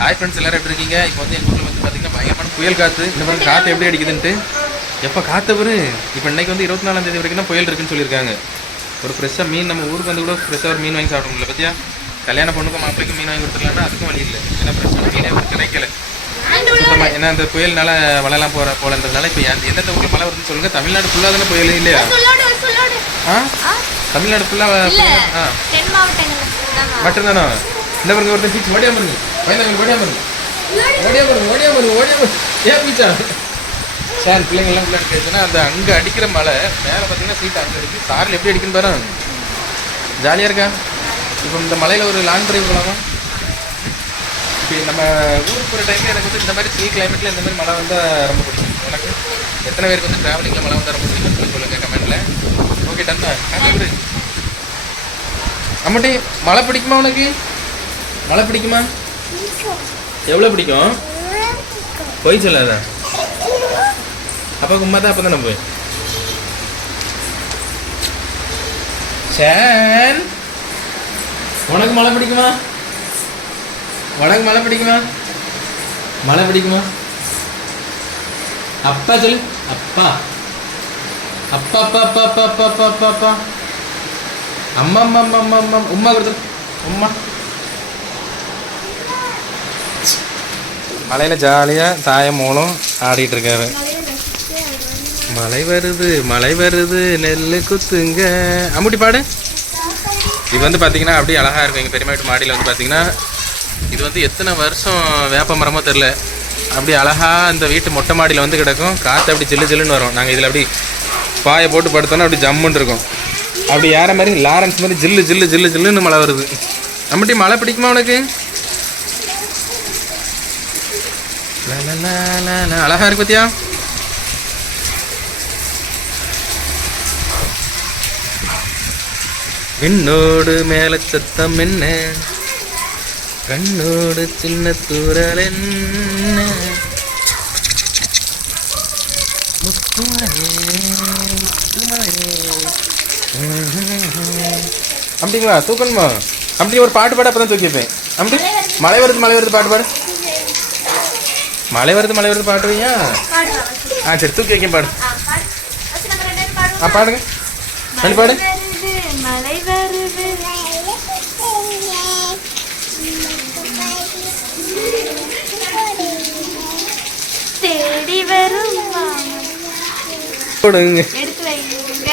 Hi friends எல்லாரும் எப்படி இருக்கீங்க? இப்போ வந்து எங்கள் ஊரில் வந்து பார்த்தீங்கன்னா பயங்கரமான புயல் காற்று இந்த பாருங்க காற்று எப்படி அடிக்குதுன்ட்டு. எப்போ காற்று வரு இப்போ இன்னைக்கு வந்து இருபத்தி நாலாம் தேதி வரைக்கும் தான் புயல் இருக்குன்னு சொல்லியிருக்காங்க. ஒரு ஃப்ரெஷ்ஷாக மீன் நம்ம ஊருக்கு வந்து கூட ஃப்ரெஷ்ஷாக ஒரு மீன் வாங்கி சாப்பிட முடியல பத்தியா? கல்யாண பொண்ணுக்கும் மாப்பிளைக்கும் மீன் வாங்கி கொடுத்துடலாம்னா அதுக்கும் வழி இல்லை. ஏன்னா ஃப்ரெஷ்ஷான மீனே கிடைக்கல. சுத்தமாக ஏன்னா அந்த புயல்னால மழைலாம் போகிற போலன்றதுனால இப்போ எந்தெந்த ஊரில் மழை வருதுன்னு சொல்லுங்கள் தமிழ்நாடு ஃபுல்லாக தானே புயல் இல்லையா? ஆ? தமிழ்நாடு ஃபுல்லாக ஆ? மட்டும்தானா? இந்த பாருங்க ஒருத்தன் சீச்சு ஓடியா பாருங்க பயந்தாங்க ஓடியா பாருங்க ஓடியா பாருங்க ஓடியா பாருங்க ஓடியா பாருங்க ஏன் பீச்சா சார் பிள்ளைங்கள்லாம் பிள்ளைங்க கேட்டுனா அந்த அங்கே அடிக்கிற மழை மேலே பார்த்தீங்கன்னா சீட் அங்கே அடிக்கு காரில் எப்படி அடிக்குன்னு பாரு. ஜாலியாக இருக்கா? இப்போ இந்த மலையில் ஒரு லாங் ட்ரைவ் போகலாமா இப்போ நம்ம ஊருக்கு போகிற டைமில் எனக்கு வந்து இந்த மாதிரி சில் கிளைமேட்டில் இந்த மாதிரி மழை வந்தால் ரொம்ப பிடிக்கும். உனக்கு எத்தனை பேருக்கு வந்து ட்ராவலிங்கில் மழை வந்தால் ரொம்ப பிடிக்கும்னு சொல்லுங்கள் கமெண்ட்டில் ஓகே டன் தான் காட்டு அம்மாட்டி மழை பிடிக்குமா உனக்கு? மழை பிடிக்குமா? எவ்வளோ பிடிக்கும்? போய் சொல்லாத. அப்போ கும்மா தான் அப்போ தானே போய் உனக்கு மழை பிடிக்குமா? உனக்கு மழை பிடிக்குமா? மழை பிடிக்குமா? அப்பா சொல்லு. அப்பா. அப்பா அப்பா அப்பா அப்பா அப்பா அப்பா அப்பா. அப்பா அம்மா அம்மா அம்மா அம்மா அம்மா உம்மா கொடுத்து உம்மா. மலையில் ஜாலியாக தாயம் மூலம் ஆடிட்டு இருக்காரு மழை வருது மழை வருது நெல் குத்துங்க. அம்முட்டி பாடு. இது வந்து பார்த்தீங்கன்னா அப்படியே அழகாக இருக்கும். எங்கள் பெரியமா வீட்டு மாடியில் வந்து பார்த்தீங்கன்னா இது வந்து எத்தனை வருஷம் வேப்ப மரமோ தெரில அப்படி அழகாக இந்த வீட்டு மொட்டை மாடியில் வந்து கிடக்கும். காற்று அப்படி ஜில்லு ஜில்லுன்னு வரும். நாங்கள் இதில் அப்படி பாயை போட்டு படுத்தோன்னா அப்படி ஜம்முன்னு இருக்கும். அப்படி யார மாதிரி லாரன்ஸ் மாதிரி ஜில்லு ஜில்லு ஜில்லு ஜில்லுன்னு மழை வருது. நம்மட்டி மழை பிடிக்குமா உனக்கு? லா, அழகா இருக்கு பத்தியா? விண்ணோடு மேல சத்தம் என்ன? கண்ணோடு சின்ன தூரல் என்ன? அப்படிங்களா தூக்கணுமா? அப்படி ஒரு பாட்டு பாட அப்பதான் தூக்கிப்பேன். அப்படி மழை வருது மழை வருது பாட்டு பாடு. மழை வருது மழை வருது பாடுவீங்க ஆ சரி தூக்கி வைக்க பாடு. ஆ பாடுங்க. ரெண்டு பாடு. மழை தேடி வரும் போடுங்க. எடுத்து வைங்க.